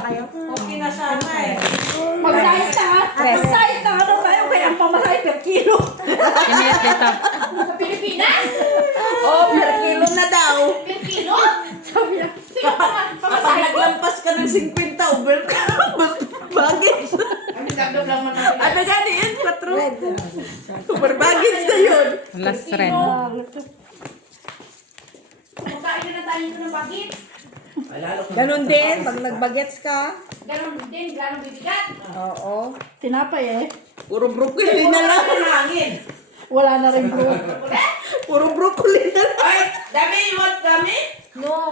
kayo? Okay na sana eh. Mag-diet na nga. Mag-diet na nga daw tayo. Kaya ang pamasahe per kilo. Init dito. Sa Pilipinas? Oh, per kilo na daw. Per kilo? Sabi niya. Sige, Kapag naglampas ka ng 50, over ka. Baggage. Ang dagdag lang mo natin. Ano gani yan? 4. Over baggage na yun. Last red. Kumakain na tayo ng bagit. Ganon din, pag nagbagets ka. Ganon din, ganon bibigat. Oo. Tinapay eh. Puro broccoli na lang. Wala na rin bro. Puro broccoli na lang. Ay, dami, you want dami? No.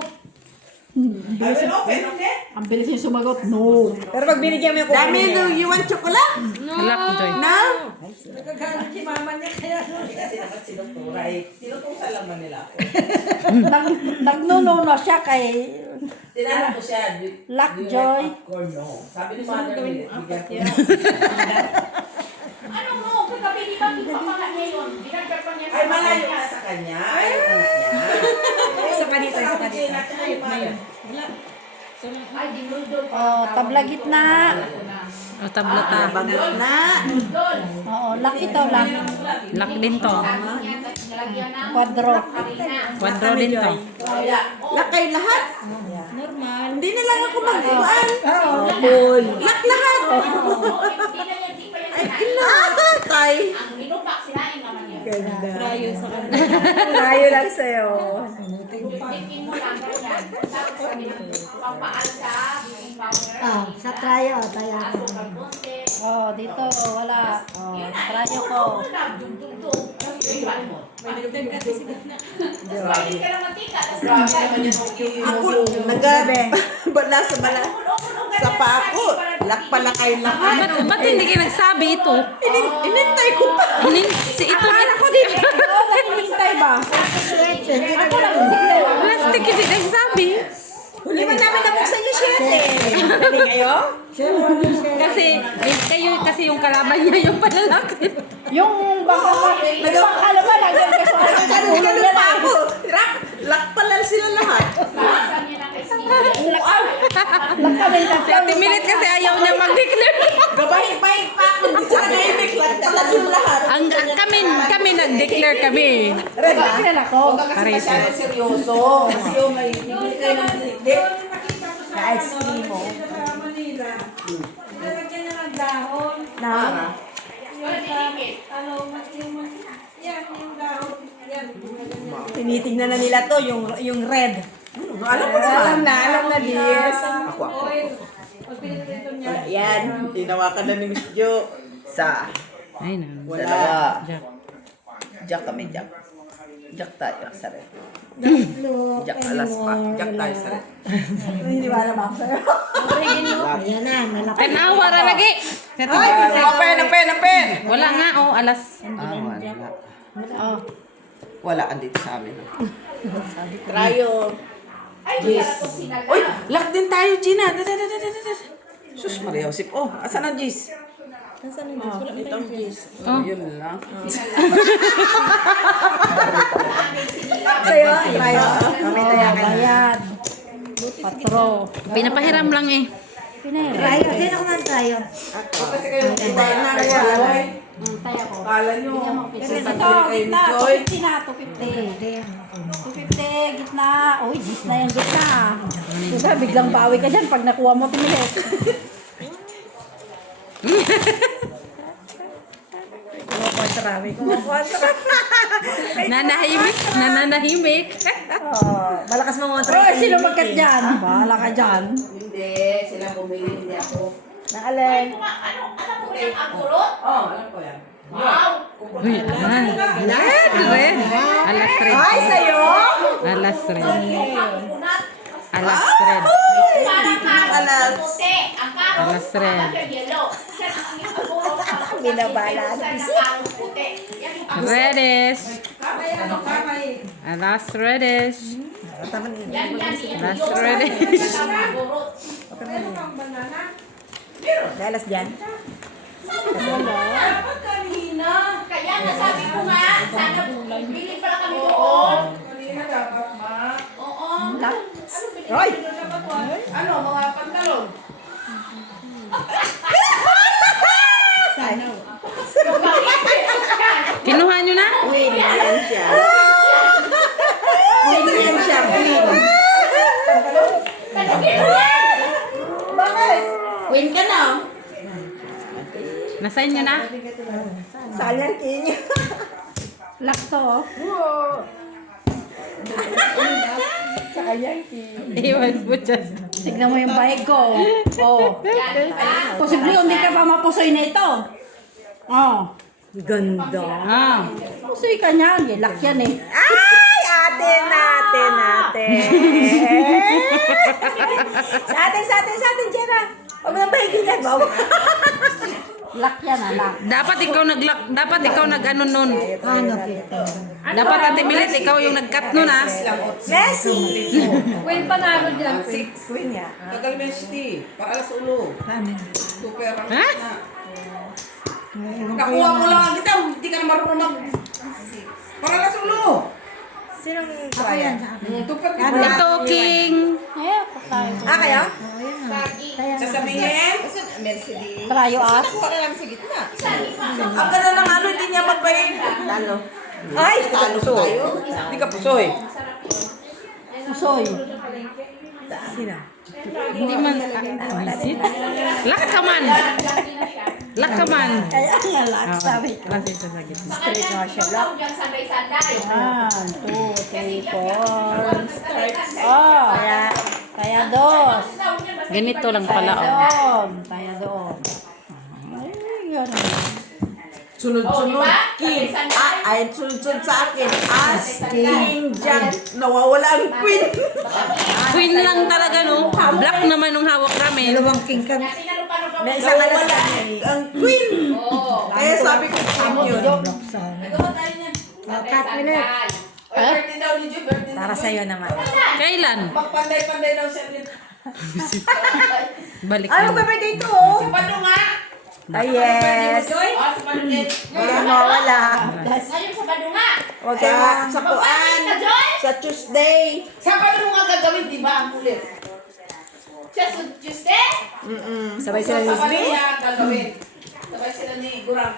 I will open, okay? Ang bilis yung sumagot. No. Pero pag binigyan mo yung Dami, do you want chocolate? Alak, Joy. No? Nagkagalit si mama niya kaya. Kasi dapat sinutura eh. Sinutusa lang ba nila ako? Nagnununo siya kay Tinanong ko siya, Luck, do you Joy. like popcorn? No. Sabi ni mother, bigyan ko. ano mo? Kagabi di ba kita pa nga ngayon? Binagdag pa niya Ay, malayo na sa kanya. Ayaw na nga niya. Sa panito, sa panito. Ay, dinudol. Oh, tabla gitna. O, tablata. Bagot na. Oo, lock ito lang. Lak din to. Kwadro. Kwadro din to. Lakay lahat. Normal. Hindi na lang ako magbuan. Full. Lak lahat. Ay, kinakatay. Ang minupak sinain naman yun. Ganda. Rayo lang sa'yo. Tikin mo lang ganyan. Tapos sabi ng pampaal sa baking powder. Ah, sa trayo, tayo. Asukal konti. Oh, dito, wala. Oh, trayo ko. Pwede ka na mantika. Ako, bala sa bala. Sa pa ako. Lak pala kayo lahat. Ba't hindi kayo nagsabi ito? Inintay ko pa. Si ito. Ako din. Oo, naghihintay ba? Ako lang hintay. Plastic hindi nagsabi. Huli man namin nabuksan yung syete. Hindi kayo? Kasi yung kalaban niya yung palalaki. Yung bangkala ba lang yan kasi Ganun pa ako. Lak pala sila lahat. lang kami Ate Milit kasi ayaw niya mag-declare. Gabahit-bahit pa ako. Sana ibig lak pala sila lahat. Kami nag-declare kami. Tingnan ako. Kasi masyado seryoso. Kasi yung may hindi kayo ng hindi. Na-ice cream mo. Na? Tinitingnan na nila to, yung red. Alam mo naman. Alam na, dears. Ako. Wala yan. Tinawakan na ni Miss Jo. Sa. Ay na. Wala. Jack. Jack kami, Jack. Jack tayo, sare. Jack alas pa. Jack tayo, sare. Hindi ba alam ako sa'yo? Ayan na, malaki. Tanawa ra lagi. Pen. Wala nga alas. Wala. Oh. Wala andito sa amin. Trayo. Yes. Uy, lock din tayo, Gina. Sus, Maria Josep. Oh, asan ang Gis? Nasaan yung juice? Wala Ito ang Gis. Oh. Yun lang. Sa'yo, tayo. May tayo ka na. Bayad. Patro. Pinapahiram lang eh. Trayo, sino ko man trayo? Kasi kayo, iba na wala. Tayo ko. Kala nyo. Ito, Sasabihin kayo ni gitna. Joy. 250 na, 250. 250, gitna. Uy, gitna yung gitna. Diba, biglang bawi ka dyan pag nakuha mo timilit. Kumukontra. May kumukontra. Nananahimik. Malakas mamontra. Oh, sino magkat dyan? Bahala ka dyan. Hindi, sila bumili, hindi ako. Naalala. Alam mo yung agurot? Oh, alam ko yan. Wow! Uy, aman. Red. Alas red. Ay, sa'yo? Alas red. Kunat. Alas red. Parang karot Alas. na puti. Ang karot, Alas red. parang yellow. Yan ang yung agurot. Binabala. Karot puti. Yan yung Reddish. Alas reddish. yan Alas yung reddish. agurot. Dalas dyan. Kaya nasabi ko nga, sana bili pala kami doon. Oo. Roy! Ano, mga pantalon? Kinuha nyo na? Queen, yan siya. Queen yan siya, queen. Bakit? Queen ka na. Nasign nyo na? Sayang king. Lock to, oh. Sayang king. Iwan po dyan. Tignan mo yung bike ko. Oh. Posible hindi ka pa mapusoy nito. Oh. Ganda. Ah. Pusoy ka niyan. Lock yan eh. Ay! Ate. Sa atin, Jera. Huwag mo nang bahigilan mo. Lock yan ah, lock. Dapat ikaw nag-ano nun. Ano ito? Dapat Ate Milet, ikaw yung nag-cut nun ah. Messi! Queen panalo dyan. Queen niya. Tagal Messi. Para alas ulo. Super. Ha? Nakuha mo lang kita. Hindi ka na marunong mag... Para alas ulo. Sinong Ako yan try? sa akin. Tupad ka Ito, King. Eh, patay. Kaya? Oh, yan na. Kaya Sasabihin. Trayo as. Nakuha na lang sa gitna. Ang ganda ng ano, hindi niya magbahin. Talo. Ay, talo tayo. Hindi ka pusoy. Pusoy. Sino? Hindi man. Visit? Lock ka man. Lock ka man. Kaya nga lock, sabi ko. Kasi sa sakit. Straight na siya. Lock. 1, 2, 3, 4. Oh, kaya dos. Ganito lang pala oh. Doon. Kaya doon. Ay, gano'n. Sunod-sunod. King. Ay, sunod-sunod sa akin. As, King, Jack. Nawawala ang queen. Queen lang talaga no. Black naman nung hawak namin. dalawang king kami. May isang alas kami. Ang queen. Kaya sabi ko, queen yun. Buksan. Cut minute. Birthday daw ni Joy. Birthday Para sa'yo naman. Kailan? Magpanday-panday daw siya. Balik Ano na. ba ba dito? Oh? Si Pado nga. Ay, yes. Si Pado din. Wala mawala. Ngayon sa Pado nga. Huwag kayo sa puan. Sa Tuesday. Sa Pado nga gagawin, di ba ang kulit? Siya sa Tuesday? Sabay sila ni Sa Pado Smith. nga gagawin. Sabay sila ni Gurang.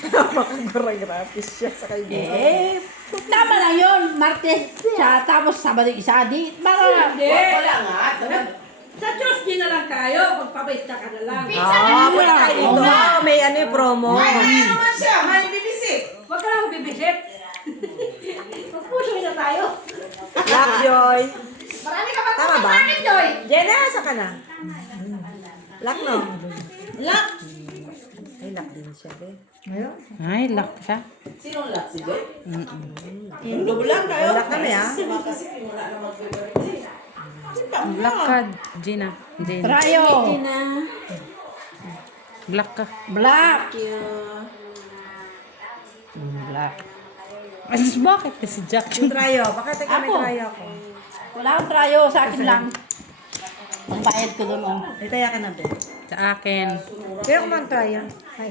Makagura-grapis siya sa kaibigan. Eh, tama lang yun. Martes siya, tapos Sabado isa. Di, para. Wala nga. Sa Tuesday na lang tayo. Pagpapista ka na lang. Wala tayo dito. May ano yung promo. May naman siya. May bibisit. Huwag ka lang bibisip. Magpuso na tayo. Lock, Joy. Marami ka pa Tama ba? Joy. Jenna, asa ka na? Lock, no? Lock. Ay, lock din siya, eh. Ay, lock siya. Sinong lock si Joy? Double lang kayo. Lock kami, ha? Kasi wala na mag-birthday. Black ka, Gina. Gina. Trayo. Black ka. Black. Black. Ay, bakit kasi Jack? Yung trayo. Bakit tayo may Ako. trayo ako? Wala akong trayo. Sa akin lang. Ang bayad ko doon, oh. Ay, taya ka na, Ben. Sa akin. Kaya ko mang trayo. Ay.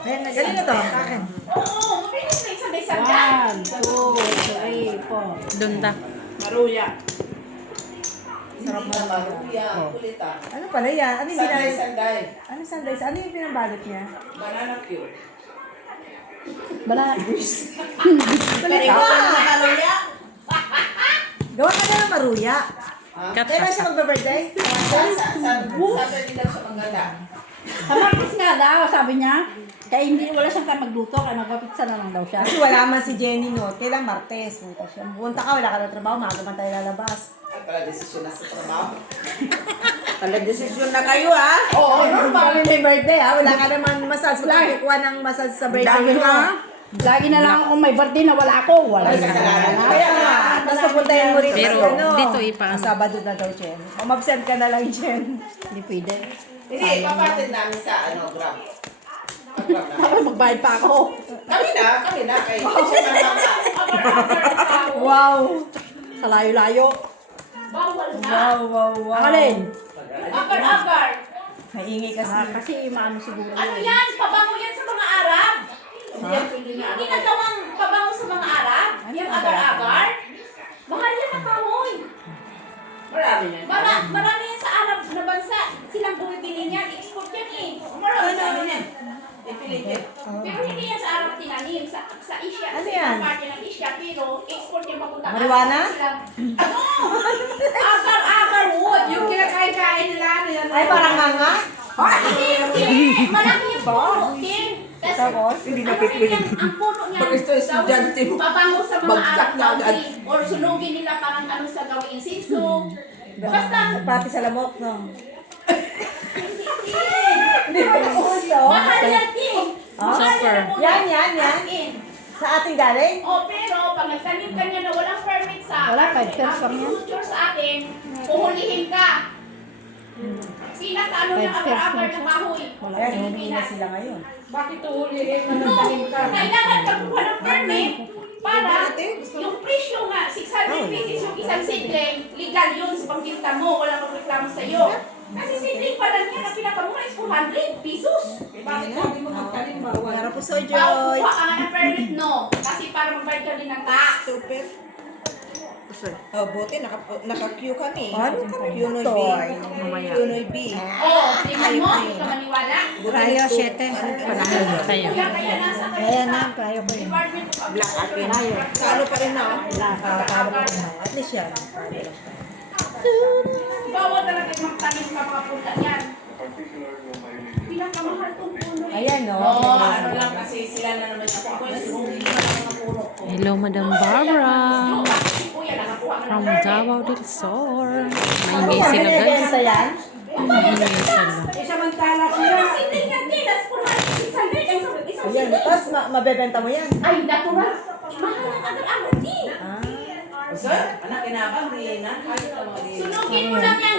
Ayan, galing na to. Sa akin. Oo, mabilis na yung sabay-sabay. 1, 2, 3, 4. Doon ta. Maruya. Sarap na maruya. Kulit ah. Ano pala yan? Ano yung binalot? Sanday-sanday. Ano yung sanday? Ano yung pinambalot niya? Banana cue. Bala. Maruya. Gawa ka na ng maruya. Cut Kaya pa na siya. siya magbe-birthday? Saturday daw sa Mangala. Sa Martes nga daw, sabi niya. Kaya hindi, wala siyang time magluto. Kaya magpapitsa na lang daw siya. Kasi wala man si Jenny no. Kailang Martes. Punta siya. Punta ka, wala ka na trabaho. Maaga man tayo lalabas. Ay, pala desisyon na sa trabaho. Talag-desisyon na kayo, ha? Oo, normal. Kami may birthday, ha? Wala ka naman massage. Wala ka kuha ng massage sa birthday Lagi mo. na. Lagi na lang kung may birthday na wala ako. Wala Ay, na. kasalanan. Kaya nga, tapos pupuntahin mo rin Pero sa ano. dito ipaano. Sabado na daw, Jen. Umabsent ka na lang, Jen. Hindi pwede. Hindi, papatid namin sa Grab. Grab na. Tapos magbayad pa ako. Kami na. Kay siya na mama. Wow. Sa layo-layo. Wow. Alin? Agar. Maingay kasi. Kasi maano siguro. Ano yan? Pabango yan sa mga Arab. Hindi nagawang pabango sa mga Arab. Yung agar-agar. Mahal yan ang kahoy. Marami yan. Marami yan sa Arab na bansa. Silang bumibili niyan. I-export yan eh. Marami sa Marami yan. Ipilitin. Pero hindi yan sa Arab tinanim. Sa Asia. Ano sa yan? ibang parte ng Asia. Pero export yan papunta. Marijuana? Ano? Agar wood. Yung kinakain-kain nila. Ay, parang manga? Hindi. Malaki yung puno. Tim. Tapos? Hindi napipiling. Ang puno niya. Pag ito estudyante mo, Pabango sa mga bagsak Arab na agad. country. Or sunugin nila parang ano sa gawing insinso. Basta. Pati sa lamok, no? Hindi. Mahal yan, Tim. Super. Yan. Sa ating galing? Pero pag nagtanim ka niya na walang permit sa Wala, 5 pesos lang yan. agriculture sa atin, puhulihin ka. Pinaka-ano na 5 pesos agar-agar lang na kahoy. Kaya hindi na sila ngayon. No, kailangan magkuha ng permit para yung presyo nga, 600 pesos yung isang seedling, legal yun sa pagkinta mo, wala kang reklamo sa'yo. Kasi seedling pa lang yan, ang pinakamura is 400 pesos. Para po so, Joy. Kuha ka nga ng permit, no? Kasi para magbayad ka din ng tax. Oh, buti naka-Q kami. Ano kami? Q-Noy B. Mamaya. Q-Noy B. Tingnan mo, hindi ka maniwala. Rayo, 7. Tayo. Kaya nasa Kaya na, kaya ko yun. Department of Black akin. Kano pa rin ako. At least yan. Bawal talaga yung magtanim sa mga punta yan. Pinakamahal tong puno eh. Ayan, no? Ano lang kasi sila na naman yung pagkakasungin na mga puro ko. Hello, Madam Barbara. Yung kasi kuya, nakakuha ka ng From permit. Davao del Sur. Maingay sila, guys. Binibenta yan? Maingay sila. Ang sinding nga din, that's 400, 600 ang isang Ayan, sinding. tapos mabebenta mo yan. Ay, natural. Mahal ang agar-agar din. Sir, anak kinabang rin na. Kahit ang mga din. Sunugin mo lang yan.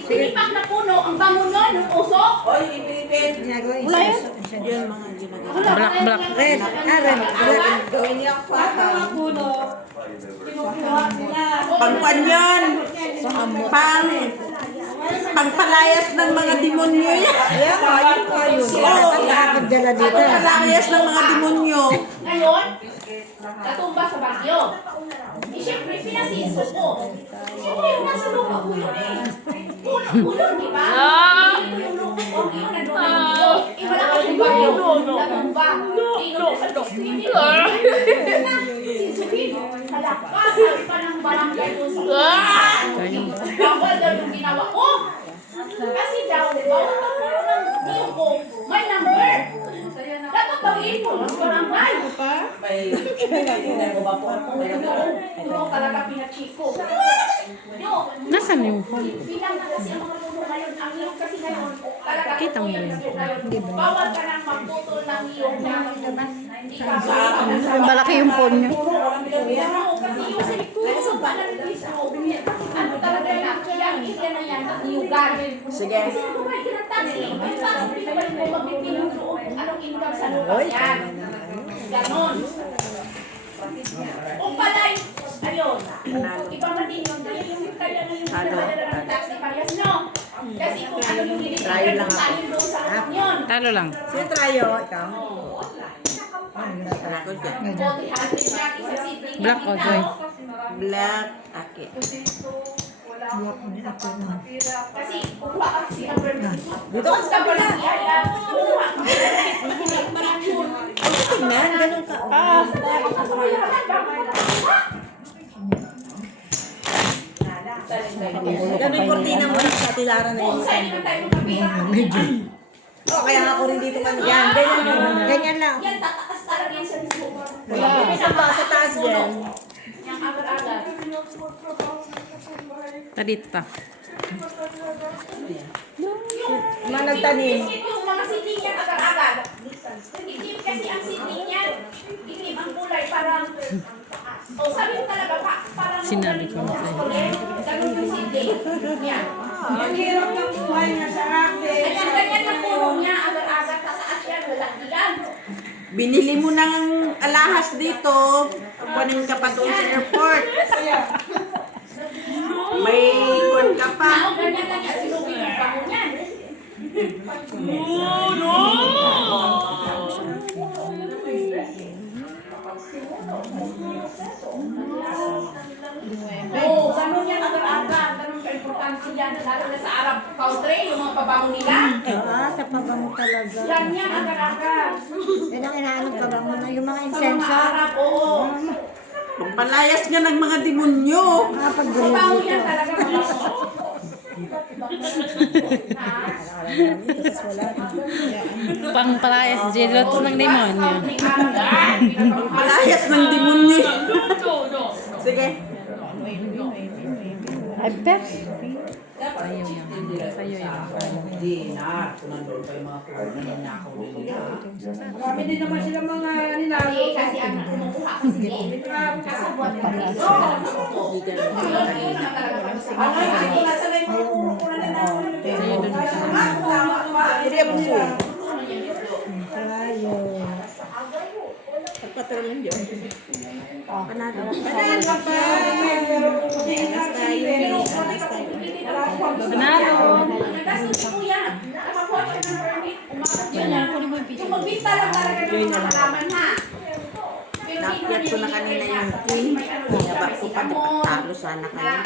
Tinipak na puno, ang bango nun, yung usok. Oy, ipilipin. Wala yun? Yun mga ginagawa. Black, black. Red. Red. Gawin niya ang fata. Pangpan yan. Pangpalayas ng mga demonyo yan. Ayan, ayun ka yun. Oo. Nakakagdala dito. Pangpalayas ng mga demonyo. Ngayon, natumba sa bagyo. Eh, siyempre, pinasinso ko. Siyempre, yung nasa lupa ko yun eh. Ulong, di ba? Hindi ko yung lupa ko, yun, nandun na yung iyo. Eh, wala ka yung bagyo. Natumba. Tinulong sa hindi ko. Sinsuhin. Kalakpas, sabi pa ng barangay doon sa bawal daw yung ginawa ko. Kasi daw, bawal pa ng niyo ko. May number. Dapat bawiin mo ang barangay. May tingnan mo ba po? Oo, talaga pinachiko. Yo, Nasaan yung phone? bilang na kasi ang mga puno ngayon, ang iyong kasi ngayon, talaga Kita mo yun. bawal ka nang magputol ng iyong hindi ka Malaki yung phone nyo. Oo, kasi yung sa likod, ano talaga na, yung area na yan, niyugan. Sige. Kasi kung may kinataksi, may tax-free pa rin mo magpipinong doon kung anong income sa lupa yan. Ganon. Kung palay, ayun, iba man din yun, kaya yung kaya na yung pinadala ng tax ni Marias, no? Kasi kung ano yung nililitin ng tanin doon sa lupa yun. Talo lang. Sino tayo? Ikaw? Bote hundred niya, isa sibling niya, Black o kita, Joy? oh. Black ake. Kasi kuha ka kasi ng permit. Dito ka sa kabila. Kuha ka. Tingnan, ganun ka. Ganun yung kortina mo lang sa tilaran na yun. Kung saan naman tayo magabi. Oh, kaya ako rin dito man. Yan, ganyan lang. Ganyan lang. Yan, tataas talaga yan sa mismo. Sa taas yan. Yang agar-agar. Tadit pa. Mga nagtanim. Yung mga seedling niya agar-agar. Itim kasi ang seedling niya. Itim ang kulay, parang... O, sabi ko talaga, parang... Sinabi ko na sa'yo. Ganun yung seedling. Yan. Ang hirap ng buhay nga sa akin. Ayan, ganyan ang puno niya. Agar-agar, tataas yan. Walang ilan. Binili mo ng alahas dito. Kunin ka pa doon sa airport. May kon ka pa. Ako, ganyan lang yan. Sinugin yung pango niyan. Oo, ganun yan agar-agar. Ganun lalo na sa Arab country, yung mga pabango nila. Sa pabango talaga. Ganyan ang talaga. Yan ang inaanong pabango na yung mga Sa mga insenso. Arab, oo. Pampalayas nga ng mga demonyo. Pabango yan talaga. Pangpalayas jelots ng demonyo. Palayas ng demonyo. Sige. Ay, pers. Sa'yo yan. Sa'yo yan. Hindi na. Kung nandun pa yung mga kuha na nakaw nila. Marami din naman sila mga ninalo. Kasi ang kumukuha kasi kasabuan pa rin. Nasa na yung kukuha na namin. Hindi ako sure. Pagpatrolin yun. Panalo. Panalo. Yung magbita lang talaga ng mga halaman ha. Napiyat ko na kanina yung queen. Kaya ko pa talo sana kayo.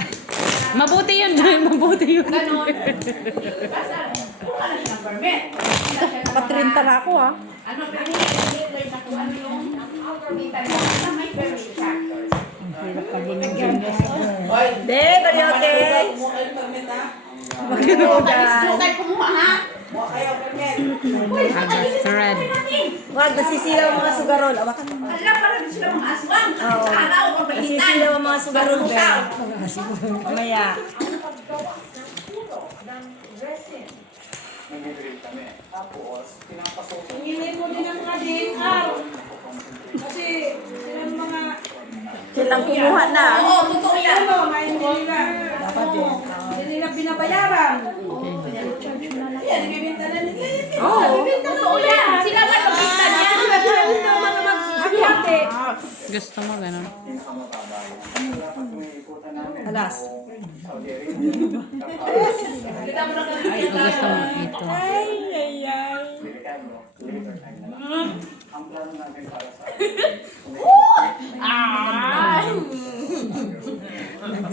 Mabuti yun, Joy. Mabuti yun. Ganon. Basta, ano siya ng permit? Patrintar ako ah. Ano permit? Ano yung permit niya? May permit siya. Hirap pag ginigilmes. De, Coyote! Huwag kayo kumuha ha? August red. Wag, nasisilaw ang mga sugarol. Awakan mo. Hala, parang sila mga aswang. Sa araw o mahitan. Nasisilaw ang mga sugarol. Maya. Hingilin mo din ang mga DNR. Kasi sila ang mga Silang kumuha na. Oo, totoo yan. ano, hindi nila. Hindi nila binabayaran. Yan, ibibinta na nila. Totoo yan. Sila ba magbita niya? Gusto mo ganun? Alas. Kita mo na kami. O gusto mo ito?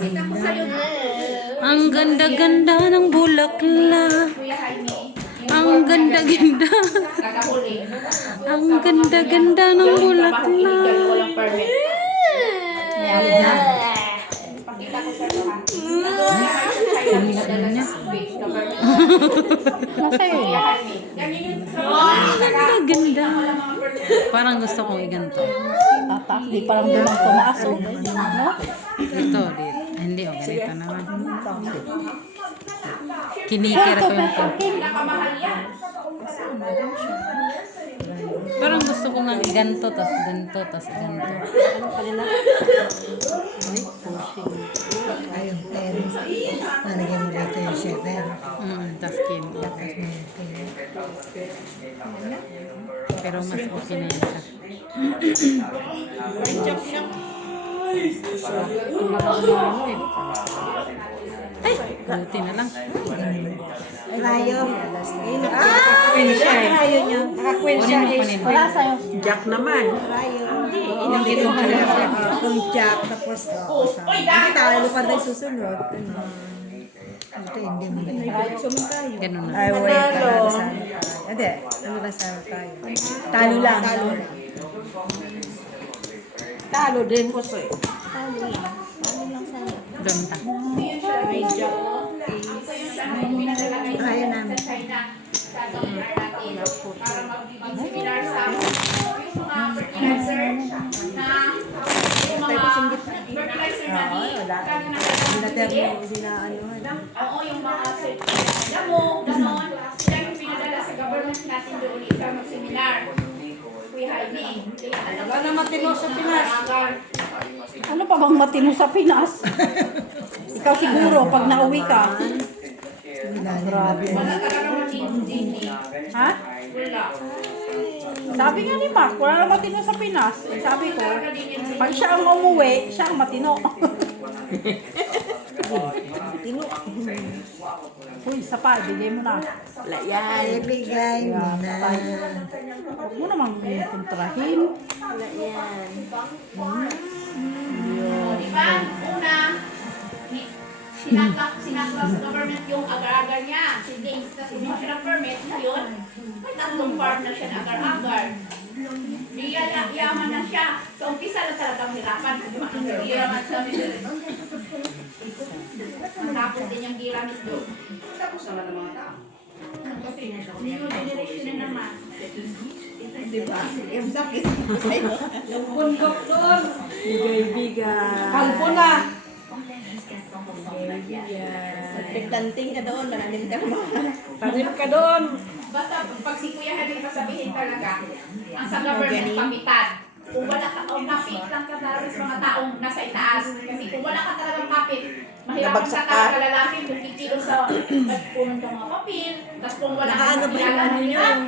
Kita ko sa'yo. Ang ganda-ganda ng bulaklak. Kuya Jaime. Ang ganda-ganda. Kakahuli. Ang ganda-ganda ng bulaklak. Walang permit. Pakita ko sa'yo ha. Nasa'yo Kuya yun. Jaime. Ganyan yung Ganda-ganda. Parang gusto kong iganto. Tatak, di parang dumang tumaas oh. No? Ito, dito. Hindi, o ganito naman. Kinikir ko yung to. pinakamahal yan. Parang gusto ko nga iganto, tas ganto, tas ganto. Ayun, terrace. Nalagyan mo dito yung shelter. Tas kin. Pero mas okay na yun siya. Ay, buti na lang. Ay, rayo. Queen siya eh. Rayo niya. Naka-queen siya Kunin mo, is. kunin mo. Wala sa'yo. Jack naman. Rayo. Hindi ko kaya siya. Kung jack, tapos Uy, dahil talo pa tayo susunod. Ito hindi mo na. Ganun na. Ay, wait. Talo sa hindi. Ano lang sa tayo? Talo lang. Talo din ko sa'yo. Doon ta. Rayo namin. para mag-seminar sa yung mga fertilizer na yung mga fertilizer natin Hindi na ano. oo, yung mga damo, ganon, sila yung pinadala sa government natin doon sa mag-seminar. Kuya Jaime. Wala na matino sa Pinas. Ano pa bang matino sa Pinas? Ikaw siguro, pag nauwi ka. Grabe. Wala talaga matindi. Ha? Wala. Sabi nga ni Mark, wala na matino sa Pinas. Eh, sabi ko, pag siya ang umuwi, siya ang matino. Matino. Uy, isa pa, bigay mo na. Wala yan. Ibigay mo na. Huwag mo namang kontrahin. Wala yan. Di ba? Una, sinakla sa government yung agar-agar niya. Si James, kasi nung siya ng permit, ngayon, may 3 farm na siya na agar-agar. Yaman na siya. Sa umpisa na talagang hirapan. Hiraman siya. Matapos din yung giramis doon. Tapos naman ng mga tao. New generation na naman. Diba? Yung sakit sa'yo. Yung bundok doon. Bigay-bigay. Kalpo na. Pagtanting ka doon, mananim ka naman. Tanim ka doon. Basta pag si Kuya Henry sabihin talaga, ang sa government kapitan. Kung wala ka, o kapit lang ka talaga sa mga taong nasa itaas. Kasi kung wala ka talagang kapit, mahirapan ka talaga lalapin kung kikilo sa punong ng mga papel. Tapos kung wala ka makilala na nila.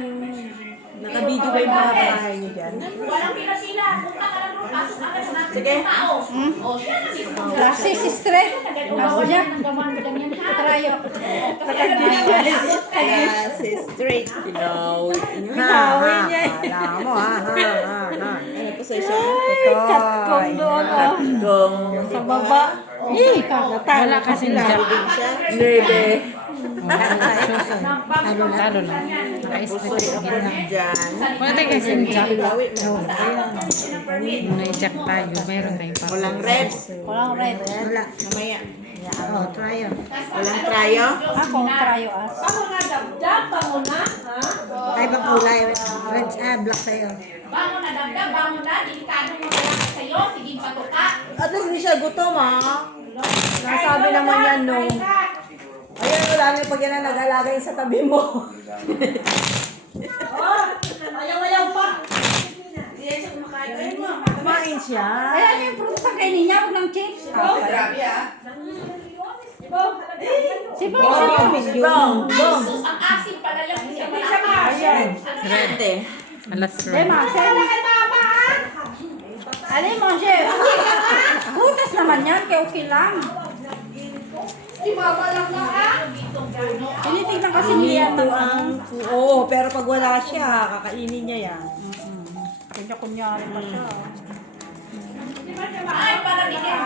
Nakabidyo ba yung mga bahay niyo dyan? Walang pila-pila. Punta ka lang doon, pasok agad sa natin ng tao. O siya na mismo. Classes straight. Ugawa siya ng gawan ganyan ha. Trayo. Kasi straight. Inawin niya. Alam mo ha. Ano po sa siya? Katkong doon. Oh. Dong. Sa baba. Eh, kakatalo. Wala kasi na. Nebe. Talo na. Pusoy ako dyan. Wala tayo kasi jack. Bawi na. May jack tayo. Mayroon tayong pa. Walang red. Walang red. Wala. Mamaya. Walang trayo. Ako, trayo as. Ay, bang kulay. Red, black sa'yo. Bangon na dagdag, bangon na. Delikadong magalaki sa'yo. Sige patuka. At least hindi siya gutom ha. Nasabi naman yan nung. Ayun, wala na pag yan ang nag-alagay sa tabi mo. Ayaw pa. Hindi siya kumakain. Ayun mo. Kumain siya. Ayan yung prutas ang kainin niya. Huwag ng chips. Grabe ah. Si Bong. Bong. Sus, ang asim pala yung siya malaki. Red eh. Alas Eh, red. Marcel. Alin mo, chef? Putas naman yan. Kaya okay lang. Tinitignan kasi niya Ito ang... Oo, pero pag wala siya, kakainin niya yan. Kunya-kunyari pa siya. Ay, para din yan.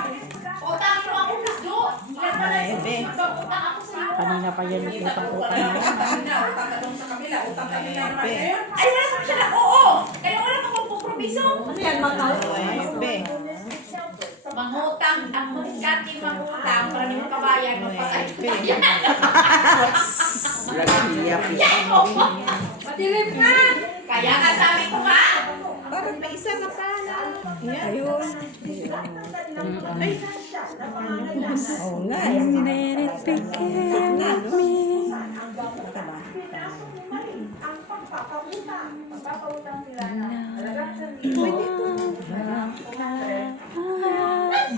Utang mo ako gusto. Ilan pa na yung magpaputang ako sa iyo. Kanina pa yan yung utang. Utang ka doon sa kabila. Utang kami na naman ngayon. Ay, wala pa siya na. Oo. Kaya wala pa kong kompromiso. Ano yan, mga? Mangutang. Ang diskarte mangutang para di mo kabayan. Magpasay. Lagiyap. Yan mo. Matilip na. Kaya nga sabi ko nga. Parang may isa ka pala. Ayun. Oo nga eh.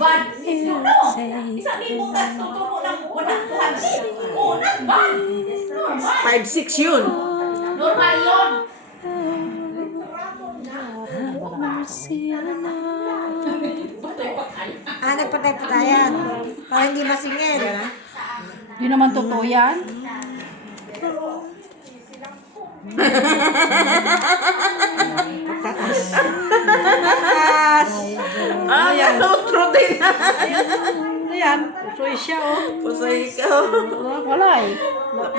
Bad is you know. Isang libong tas tutubo ng 100. Oo, not bad. Normal. 5-6 yun. Normal yun. Nagpatay-patayan. Para hindi masingil. Di naman totoo yan. Yan, true din. Ayan, pusoy siya oh. Pusoy ikaw. Wala eh.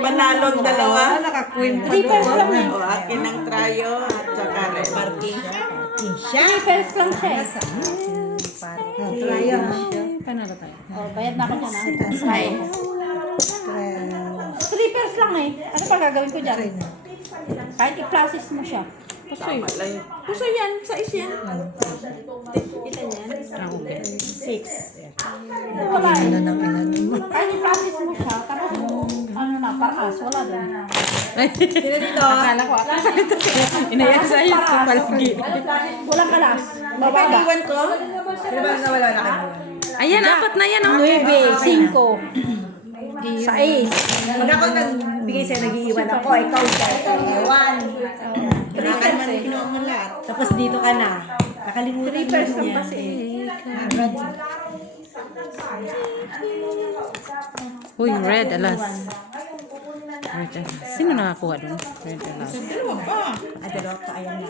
Panalong dalawa. Nakakwento. 3 pesos lang eh. O, akin ng trayo at saka reparking. Siya? 3 pesos lang siya eh. Trayo. Panalo tayo. Oh, bayad na ako dyan ah. Ay. 3 pesos lang eh. Ano pa gagawin ko dyan? Kahit i-process mo siya. Pusoy. Pusoy yan. Sa isyan. Kita niyan. Ah, okay. 6. Wala eh. Kahit i-process mo siya, tapos ano na, paraas, wala doon. Sino dito? Akala ko, Inayang sa iyo ko palagi. walang kalas. Mababa. Papaiwan ko? Sino ba nawala na kayo? Ayan, apat na yan. Oh. 9, 5, 6. Pag ako nagbigay sa'yo, nag-iiwan ako. Ikaw siya. Iwan. Kailangan man kinuha mo lahat. Tapos dito ka na. Nakalimutan 3 pesos lang kasi. Uy, red alas. Red alas. Sino nakakuha dun? Red alas. Dalawa pa. Ayan na.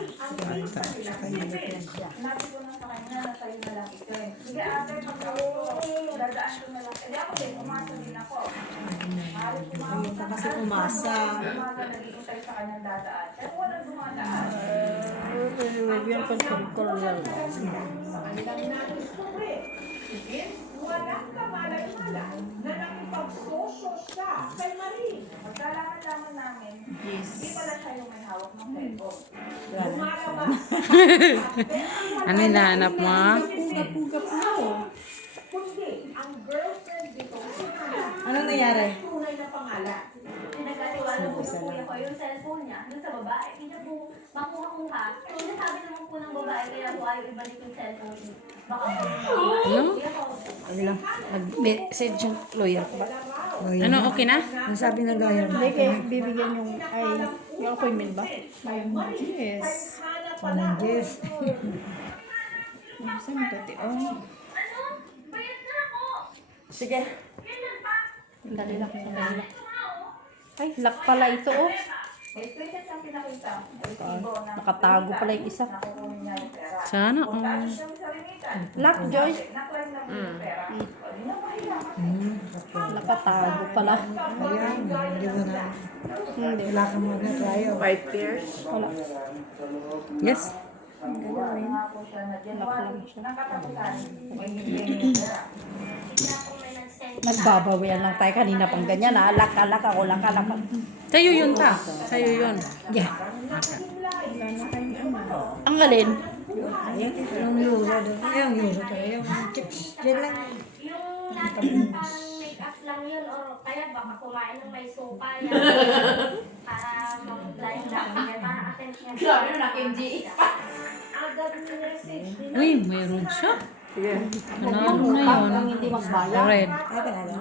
kanya, nasa iyo na lang ito eh. Sige, after dadaan ko na lang. Hindi ako din, umasa din ako. Maaari Ayun ka kasi umasa. umaga nag-iintay sa kanyang dadaan. Pero walang dumadaan. Yan pa sa Korean. Walang kamalay-malay na nakipagsosos ka kay Marie. Magkalaman-laman namin, hindi pala siya yung may hawak ng cellphone. Lumalabas. Ano hinahanap mo? Kundi ang girlfriend dito. Ano nangyari? Tunay na pangalan. Pinagkatiwala ko po kuya ko yung cellphone niya dun sa babae. Hindi niya po makuha-kuha. Kung nasabi naman po ng babae, kaya po ayaw ibalik yung cellphone niya. Baka po Ano lang, nag-message yung lawyer ko ba? Ano, okay na? Ang sabi ng lawyer, hindi kayo bibigyan yung, yung appointment ba? Yes. Yes. Saan ito, ti? Oh. Ano? Bayad na ako! Sige. Kailan pa? Dali lang, dali lang. Ay, lock pala ito, oh. May screenshot siyang pinakita. Resibo na Nakatago pala yung isa. nakukunin niya yung pera. Sana, Siyang sarinitan. Lock, Joy. Naklaim na po yung pera. Hindi na mahiya. Nakatago pala. Ayan, hindi mo na. Hindi. Wala ka muna tayo. 5 pairs. Wala. Yes. Nga po siya na January. Ng katapusan. May hindi yung pera. Nagbabawian lang tayo kanina pang ganyan, ha? Laka ako, laka. Sa'yo yun pa. Sa'yo yun. Yeah. Ang alin? Ayan, yung euro doon. Yung euro tayo. Yung chips. Diyan lang. Yung natin parang make-up lang yun or kaya baka kumain ng may sopa yan para mag-blind lang. Kaya para attention. Grabe na Kim G. Agad yung message din. Uy, mayroon siya. Sige. Ano na Ang yun? hindi magbayad. Red. Ay, panalo.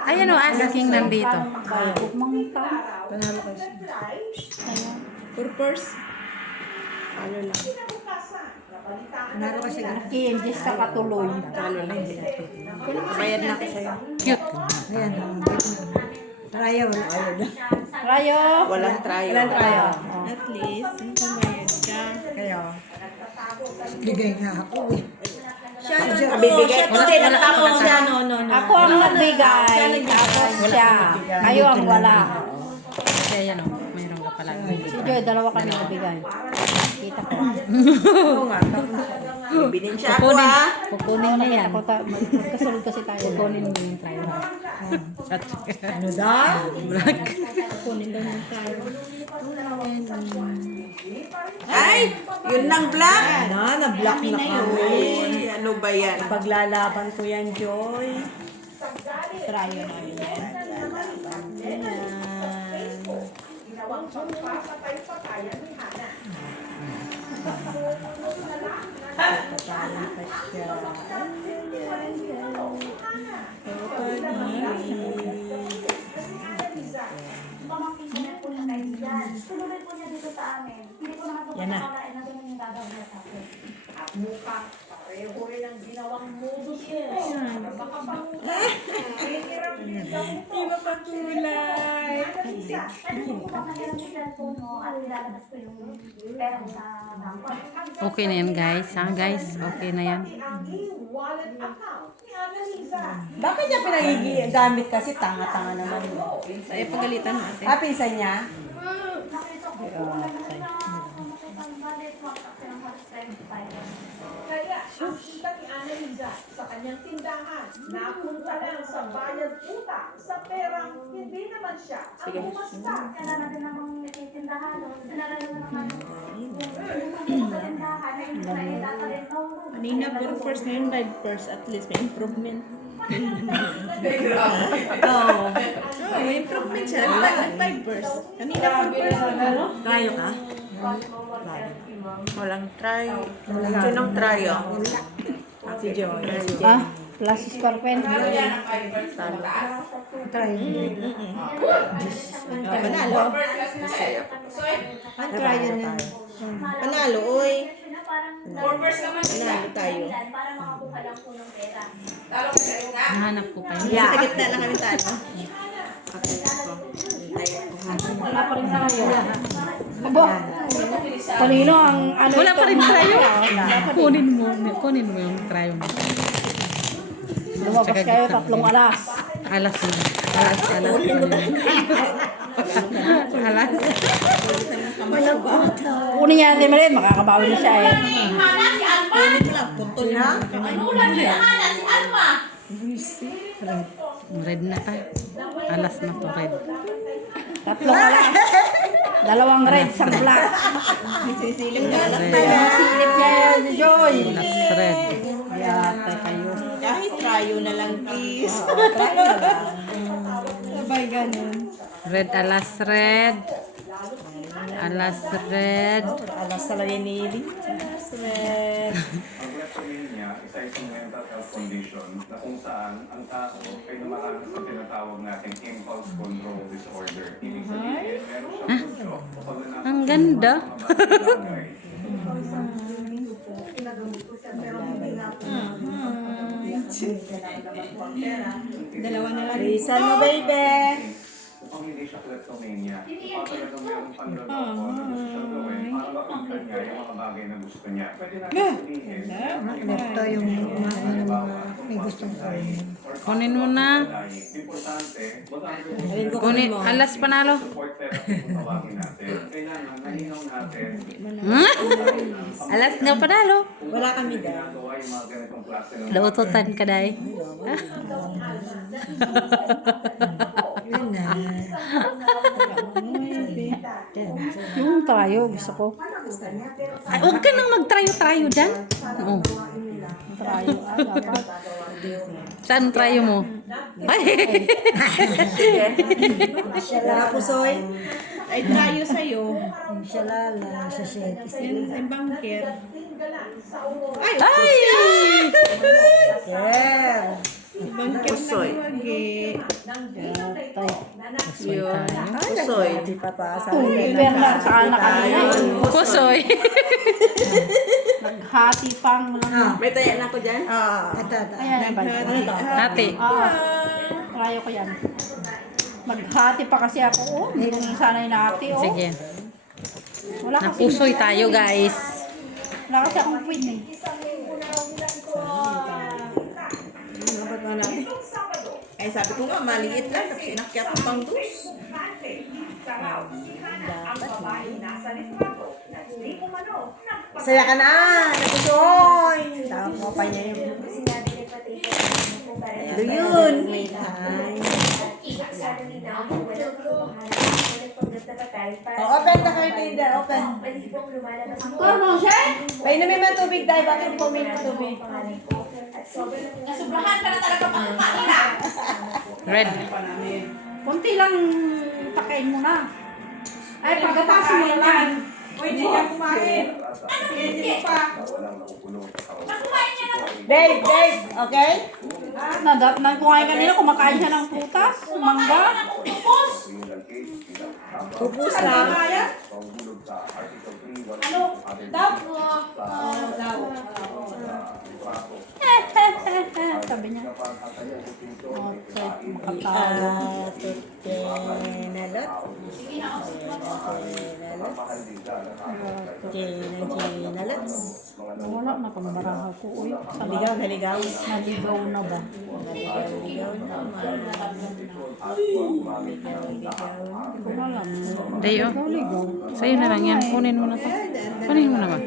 Ayan o, asking nandito. Huwag mangutang. Panalo kayo. Purpose. Ano lang. Panalo kasi ka. Kienjes ka katuloy. Ano lang. Bayad na ako sa'yo. Cute. Ayan. Tayo, wala. Ayaw na. Rayo! Walang trial. Walang tayo. At least, nakabayad ka. Kaya, bigay nga ako eh. Siya yung kabibigay. Hindi, nagtapon siya. Ako ang nagbigay. Tapos siya. Kayo ang wala. Kaya yan o, mayroon ka pala. Si Joy, dalawa kami nagbigay. Kita ko. Oo nga. Bibinin siya ako ha. Kukunin niya yan. Ako magkasunod kasi tayo. Kukunin mo yung trial. At Ano daw? Kunin daw ng tayo. Ay, yun ng black. Na-block na kami. Uy, ano ba yan? Paglalaban ko yan, Joy. Trayo namin yan. Ginawang pagpapatay-patayan ni Hana. Pamangkin niya po ng kaibigan. Sinunod po niya dito sa amin. Hindi po nakatutok Yan na. na kalain na ganun yung gagawin niya sa akin. At mukhang pareho rin ang ginawang modus mo. Baka pang hirap din daw ito. Di ba patulay? Pwede po ba nahiram yung cellphone mo at ilalabas ko yung pera mo sa bangko? okay na yan guys. Ha guys? Okay na yan. Ang e-wallet account ni Annalisa. Bakit niya pinagamit kasi tanga-tanga naman. Ay, pagalitan natin. Ah, pinsan niya? Nakita ko po na ang budget mo at ng 25. Kaya ang kita ni Annalisa sa kanyang tindahan napunta lang sa bayad utang sa perang hindi naman siya ang bumasta. Kaya natin namang nagtitindahan. Sinarado na naman yung tindahan na hindi na itatalit mo. Kanina, puro first ngayon, 5 at least may improvement. Oo. May improvement siya. Nag-5 Kanina, Tayo ka? Walang try. Sinong try oh? Si Joy. Ah, plus score pen. Try. Panalo. Ang try yun na. Panalo, oy. Panalo tayo. Para makakuha lang po ng pera. Nahanap ko pa yun. Sa gitna lang kami talo. Wala pa rin tayo. Abo. Kanino ang ano Wala pa rin ito? trayo. Wala pa din. Kunin mo yung trayo mo. Lumabas kayo, 3 alas. Alas mo. Alas. Alas. Kunin niya natin Marin, makakabawi na siya eh. Hana, si Alma. Ano ulan ni Hana, si Alma. Red na pa. Alas na to, red. 3 alas. 2 red, 1 black. Sisilip ka alas na Ay, yan. masilip niya si Joy. Alas red. Yata kayo. Kahit trayo na lang, please. Sabay ganun. Red, alas red. Alas red. Alas talaga ni Lily. Ang kleptomania, isa isang mental health condition na kung saan ang tao ay namaranas sa tinatawag nating impulse control disorder. Ibig sabihin, meron siyang puso o pagnanasa Ang ganda. ng mga bagay. Dalawa na lang. Lisan mo, baby. Kung hindi siya kleptomania, talagang merong panloloko na gusto siyang gawin para makamtan niya yung mga bagay na gusto niya. Pwede natin sabihin, Ito yung may gustong gawin. Kunin mo na. importante, Kunin. Alas panalo. support therapy kung tawagin natin. Kailangan malinaw natin Alas nga panalo. Wala kami dahil. ginagawa yung mga ganitong klase ng Laututan ka day. Yung trayo, gusto ko. Ay, huwag ka nang mag-trayo-trayo dyan. Oh. Trayo, dapat. Saan trayo mo? Ay. Shala, pusoy. Ay, trayo sa'yo. Shala, sa shekis. Yung bangker. Ay! Yeah. Bangker na wagi. Yun. Pusoy. Di pa taas. Pero lang sa anak kanina. Pusoy. Naghati pang lang. May taya na ako dyan? Ayan, Ate. trayo ko yan. Maghati pa kasi ako. Oh, hindi ko sanay nahati. Oh. Sige. Wala kasi. Napusoy tayo, guys. Wala kasi akong queen eh. Ay, sabi ko nga, maliit lang. Tapos inakyat ko pang dus. Saya ka na! Napusoy! Tama mo pa niya yung... Ano yun? Open na kayo tinda, open. Painumin mo ang tubig dahil bakit pumin ang tubig? Nasubrahan ka na talaga pagkumain na. Red. Kunti lang pakain mo na. Ay, pagkatapos mo yan. Pwede ka kumain. Pwede mo pa. Pagkumain niya na. Dave, okay? Nang kumain kanina, kumakain siya ng prutas, mangga. Ubus. Pupus lang. Ano? Daw. Sabi niya. Okay, makatawa. Nalot. Nalot. Wala na kang baraha ko. Uy, naligaw. Naligaw na ba? Naligaw na. Hindi ko alam. Dayo. Naligaw. Sa'yo na lang yan. Kunin mo na to. Kunin mo na ba?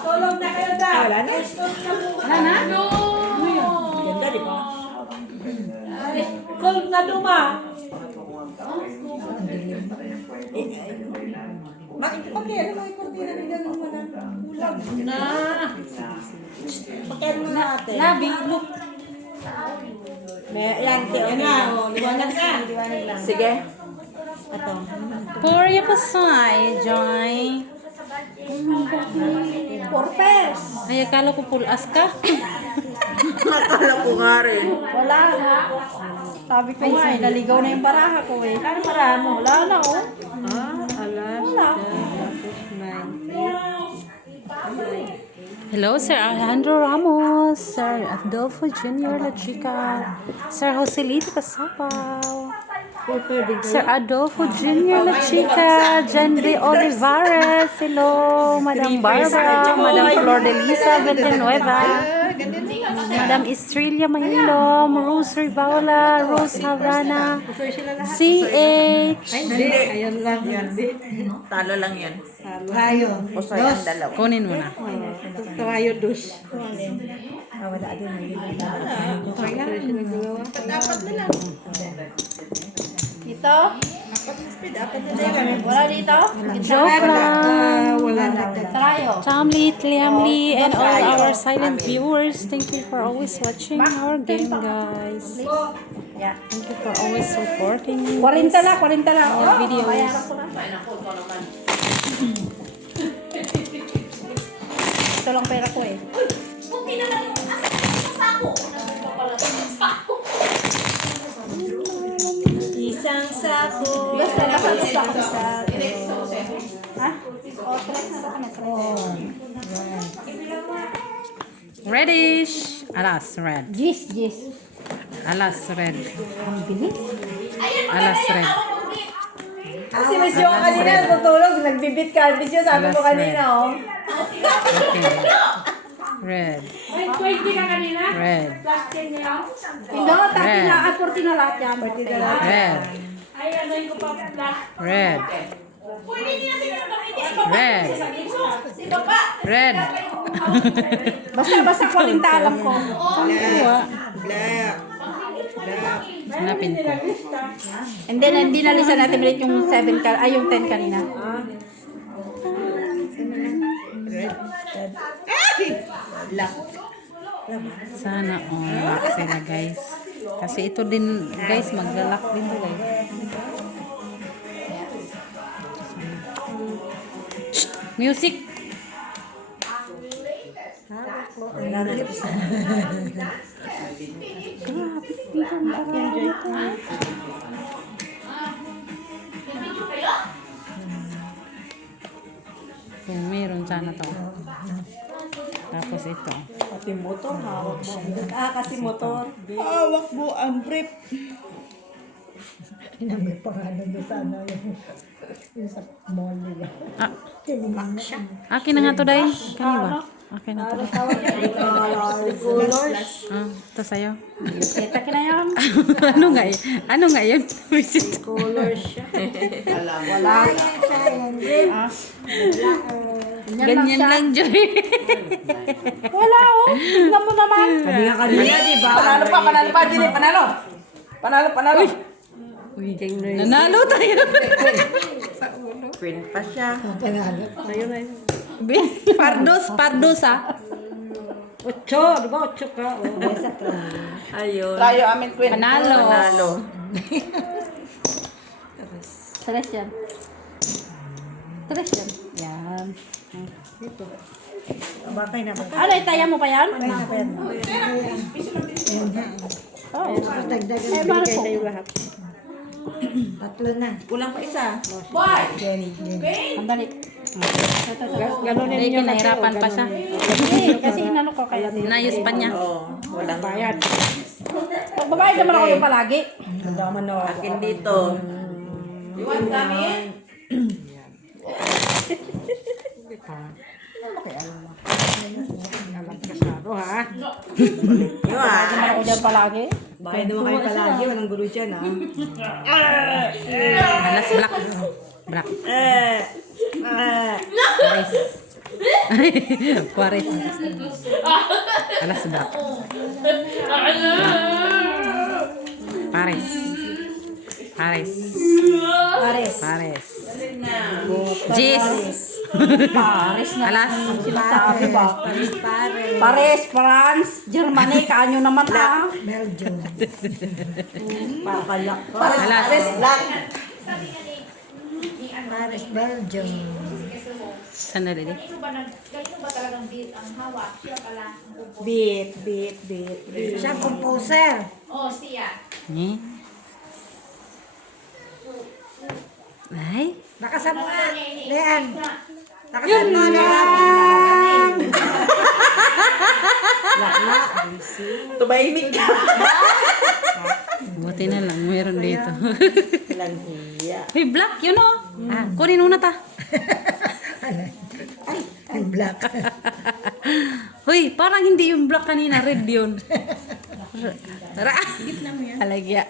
Tulog na kayo daw. Wala na. Wala na? Ganda, di ba? Cold na duma. Pakiano mo ikortina ng ganun mo na. Ulag na. Pakiano mo natin. Labi, look. Yan, liwanag na. Liwanag lang. Sige. Ito. Pour your pasay, Joy. Purpose. Ay, akala ko pulas ka. Akala ko nga rin. Wala na. Sabi ko nga eh, naligaw na yung baraha ko eh. Ano baraha mo? Wala na oh. Alas. Wala. Hello, Sir Alejandro Ramos, Sir Adolfo Jr. La Chica, Sir Joselito Casapaw, Sir Adolfo Jr. La Chica, Jan de Olivares, hello, Madam Barbara, Madam Flor de Lisa Villanueva, Madam Estrella Mahilom, Rose Rivaula, Rose Havana, CH, Ayan lang yan. Talo lang yan. Rayo. O sa'yo ang dalawa. kunin mo na. Rayo dos. Dito? Wala dito? Joke lang. Wala na. Trayo. Tamli, Liamli, and all our silent viewers, thank you for always watching our game, guys. Yeah. Thank you for always supporting 40 na, 40 na. our videos. Ito lang pera ko eh. Kunti naman yung sako. Nandito pala yung sako. Isang sako. Basta nasa ako sa... Ha? O, tres na ba kami? Reddish. Alas, red. Gis. Alas, red. Ang bilis. Alas, red. Kasi Miss yung kanina tutulog, nagbibit ka. Miss yung sabi mo kanina, oh. Okay. Red. Ay, 20 ka kanina? Red. Plus 10 niya. Hindi, 30 na. 40 na lahat yan. 40 na lahat. Red. Ay, ano yung pa plus. Red. Pwede niya sila gamitin. Si Baba. Red. Si Baba. Red. Basta 40 alam ko. Hanapin ko. And then, hindi nalisan natin ulit yung 7 ay yung 10 kanina. Sana lock sila, guys. Kasi ito din, guys, maglalak din to, guys. Shh! Music! So, meron sana to. Tapos ito. Pati motor, hawak mo. Kasi motor. Hawak mo ang brief. May pangalan doon sana yung sa mall nila. Akin na nga to, Day. Kani ba? Akin na to. Ito sa'yo. Kita ka na yun. Ano nga yun? Ano nga yun? Visit. Color siya. Wala. Ganyan lang, Joy. Wala oh. Tingnan mo naman. Sabi nga kanina, di ba? Panalo pa, Jenny, panalo. Panalo. Nanalo tayo. Queen pa siya. Pardos ah. 8, di ba? 8 ka. Ayun. Tayo, amin, Queen. Panalo. Tres yan. Yan. Bakay na ba? Ano, itaya mo pa yan? Oh. Eh, mahal po. Tatlo na. Kulang pa isa. Boy. Ang balik. Ganunin Hindi, nyo kinahirapan pa siya. Kasi inano ko kaya. Inayos pa niya. Oo. Walang Bayad. Pag babae naman ako yung palagi. Nadaman na ako. akin dito. You want gamit? Kasado, ha? Yun ah. Naman ako dyan palagi. Bakit naman kayo palagi? Walang gulo dyan, ha? Alas black. Black. Pares. Alas black. Pares. Pares. Jis. Paris na. Alas. Sinasabi ba? Paris, France, Germany, kaanyo naman ha. Belgium. Pakalak ko. Alas. Paris, Belgium. Sandali din. Ganito ba talagang beat ang hawak? Siya pala. Beat. Siya composer. Oh, siya. Eh? Ay? Nakasan mo nga. Lean. Nakasan mo na. Tumahimik ka. Buti na lang, mayroon dito. Walang hiya. Hey, black, yun o. Kunin muna ta. Ay, black. Hoy, parang hindi yung black kanina, red yun. Alagya.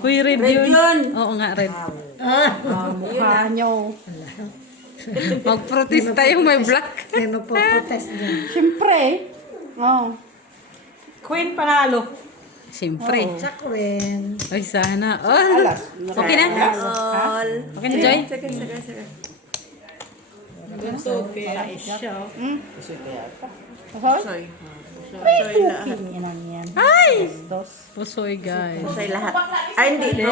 Hoy, red Red yun. yun. Oo nga, red. Mukha nyo. Magprotesta yung may black. May magpo-protest dyan. Siyempre. Oh. Queen panalo. Siyempre. Sa Queen. Ay, sana. Oh. Okay na? All. Okay na, Joy? Soy. Soy lahat. Yan. Ay! Pusoy, guys. Soy lahat. Ay, hindi ito.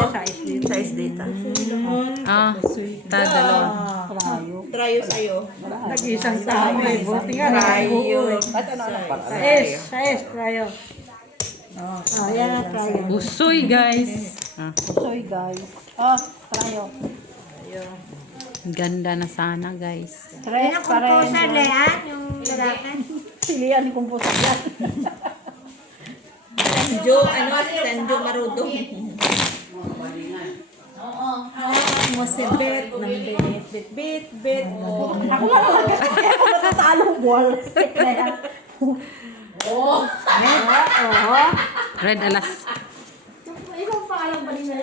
Size data. Ah, dalawa. Trayo sa'yo. Nag-isang tao eh. Buti nga. Trayo. Sa S, tayo. Yan, tayo. Pusoy, guys. Ah, Soy, guys. Oh, tayo. ganda na sana, guys. Tres, composer, Leanne, yung lalaki. Silihan ni composer yan. Sanjo, Sanjo Marudo. Mo si Bet, ng bit. Ako nga lang kasi ako natatalong ball. Leanne. Red alas. Ibang pangalan ba nila?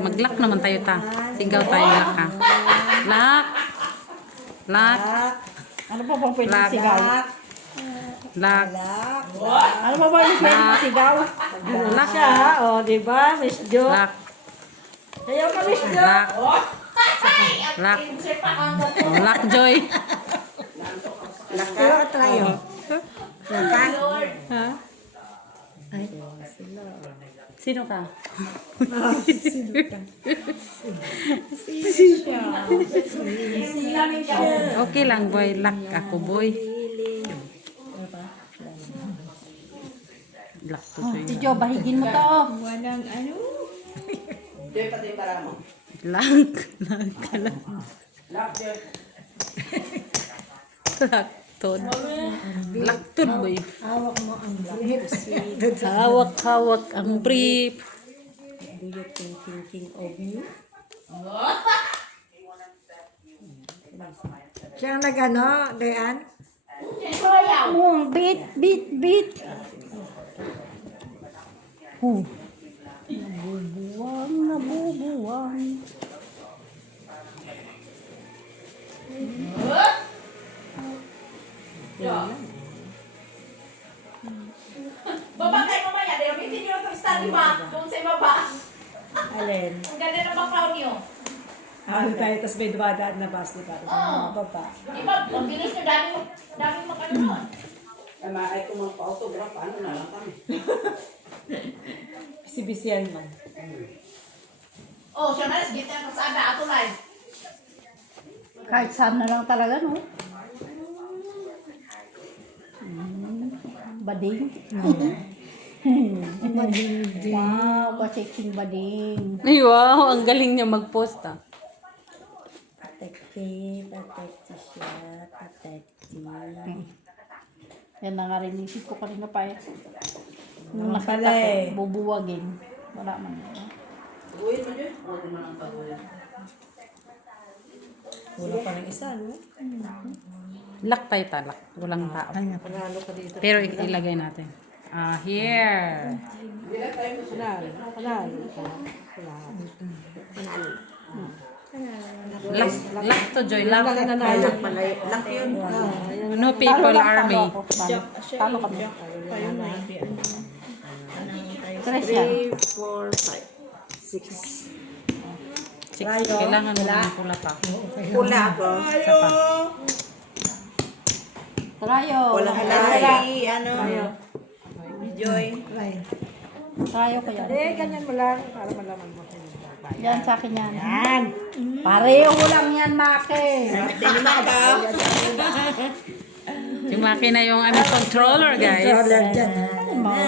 Mag-lock naman tayo ta. Sigaw tayo lock ha. Lock. Lock. Ano pa bang pwede Black. sigaw? Lock. Ano pa bang pwede sigaw? Lock. Siya, o, diba? Miss Jo. Lock. Ayaw ka, Miss Jo. Lock. Lock. Oh, lock, Joy. Pero tayo. Sino ka? Okay lang, boy. Lock ako, boy. Lock to Joy. Si Jo, bahigin mo to. Joy, pati yung para mo. Lock. Lock ka lang. Lock ton. Lock ton, boy. Hawak mo ang lips. Hawak-hawak ang brief. Do you thinking of you? Siyang nag-ano, Leanne? Beat. Nabubuwang. Baba tayo mamaya. Dahil may video itong study map doon sa baba. Alin? Ang ganda ng background nyo. Tayo, tapos may dumadaan na bus, diba? Oo. Baba. Di ba, ang bilis nyo, daming makanood. Ay kung magpa-autograph, ano na lang kami. Bisibisiyan man. Oh, siya na, sige tayo kasada, ato live. Kahit saan na lang talaga, no? Bading. Wow, ka-checking bading. Ay, wow. Ang galing niya mag-post, ah. Protective siya. Yan na nga rin isip ko kanina pa eh. Nung nakita pala eh. ko, bubuwagin. Wala man. Uwi mo dyan. Huwag mo lang pag-uwi. Wala pa ng isa, no? Lock tayo talak. Walang tao. Panalo ka dito. Pero ilagay natin. Here. Panalo. Lock to Joy. Lock. Lock yun. No people army. Talo kami. Tres yan. 3, 4, 5, 6. Six. Kailangan mo ng pula pa. Pula ako. Isa pa. Trayo. Walang halay. Joy. Trayo ko yan. Ganyan mo lang para malaman mo. Yan sa akin yan. Pareho lang yan, Maki. Tinima ka. Yung makina yung aming controller, guys.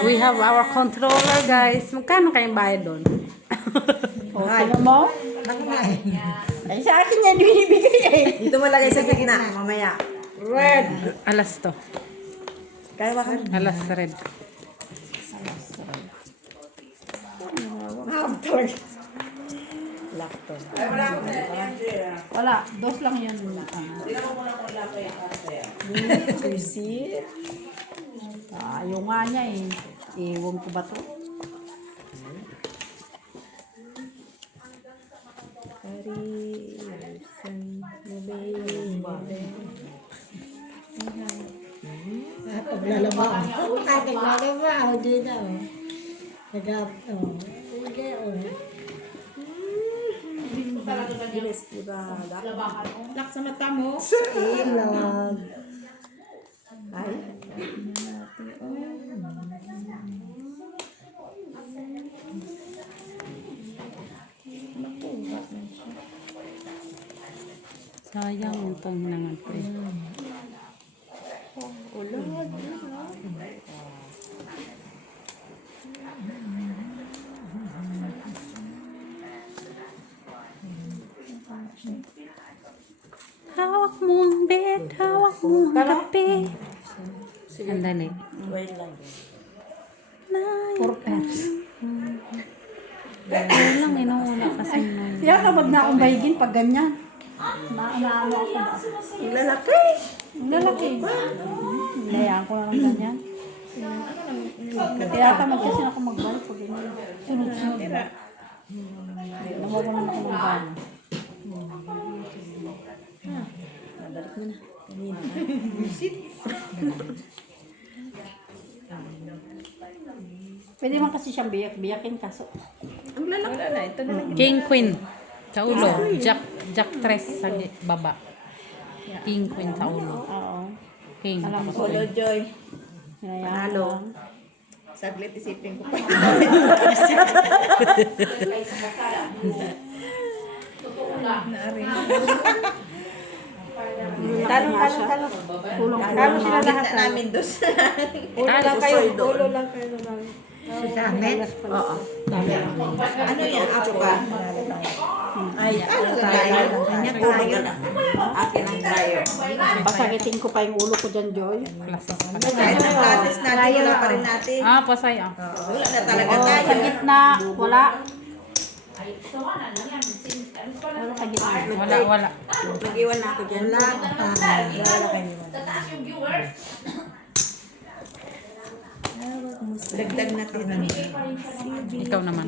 We have our controller, guys. Magkano kayong bayad doon? Ano mo? Ay, sa akin yan binibigay eh. Dito mo lagay sa gitna, mamaya. Red. Alas to. Kaya wakan. Alas red. Talaga. Lakto. Wala, dos lang yan. Visit. Ayaw nga niya eh. Ewan ko ba to? Naglalabaw din ako. Bilis, diba? Lak sa mata mo. Ilag. Ay. Sayang itong hinangan ko. Hawak mo ang bed, hawak mo ang kape. Andali. Wait lang. Ayun lang, inuuna kasi nun. Kaya kabag na akong bahigin pag ganyan. Naano ako ba? Ang lalaki. Ang lalaki. Hinayaan ko na ng ganyan. Kaya tamad kasi ako magbalik pag ganyan. Sunod-sunod. Nawawalan ako ng gana. Nabalik mo na. Kanina. Pwede man kasi siyang biyak-biyakin kaso. Ang lalaki na. Ito na lang. King Queen sa ulo. Jack 3 sa baba. King Queen sa ulo. Oo. King. Alam Tapos ko. Polo Joy. Hinayaan Panalo. ko lang. Saglit isipin ko pa. Talong. Tulong ko. Talo sila lahat namin dos. Ulo lang kayo. Ulo lang kayo. Sa amin? Oo. Ano yan? Apo ka? Ay, ano tayo? Kanya tayo. Akin ang tayo. Pasagitin ko pa yung ulo ko dyan, Joy. Kahit ang classes natin, wala pa rin natin. Ah, pasay ah. Wala na talaga Oh, tayo. sa gitna, wala. Wala sa gitna. Wala. Nag-iwan na ako dyan. Wala. Tataas yung viewers. Dagdag natin. Ikaw naman.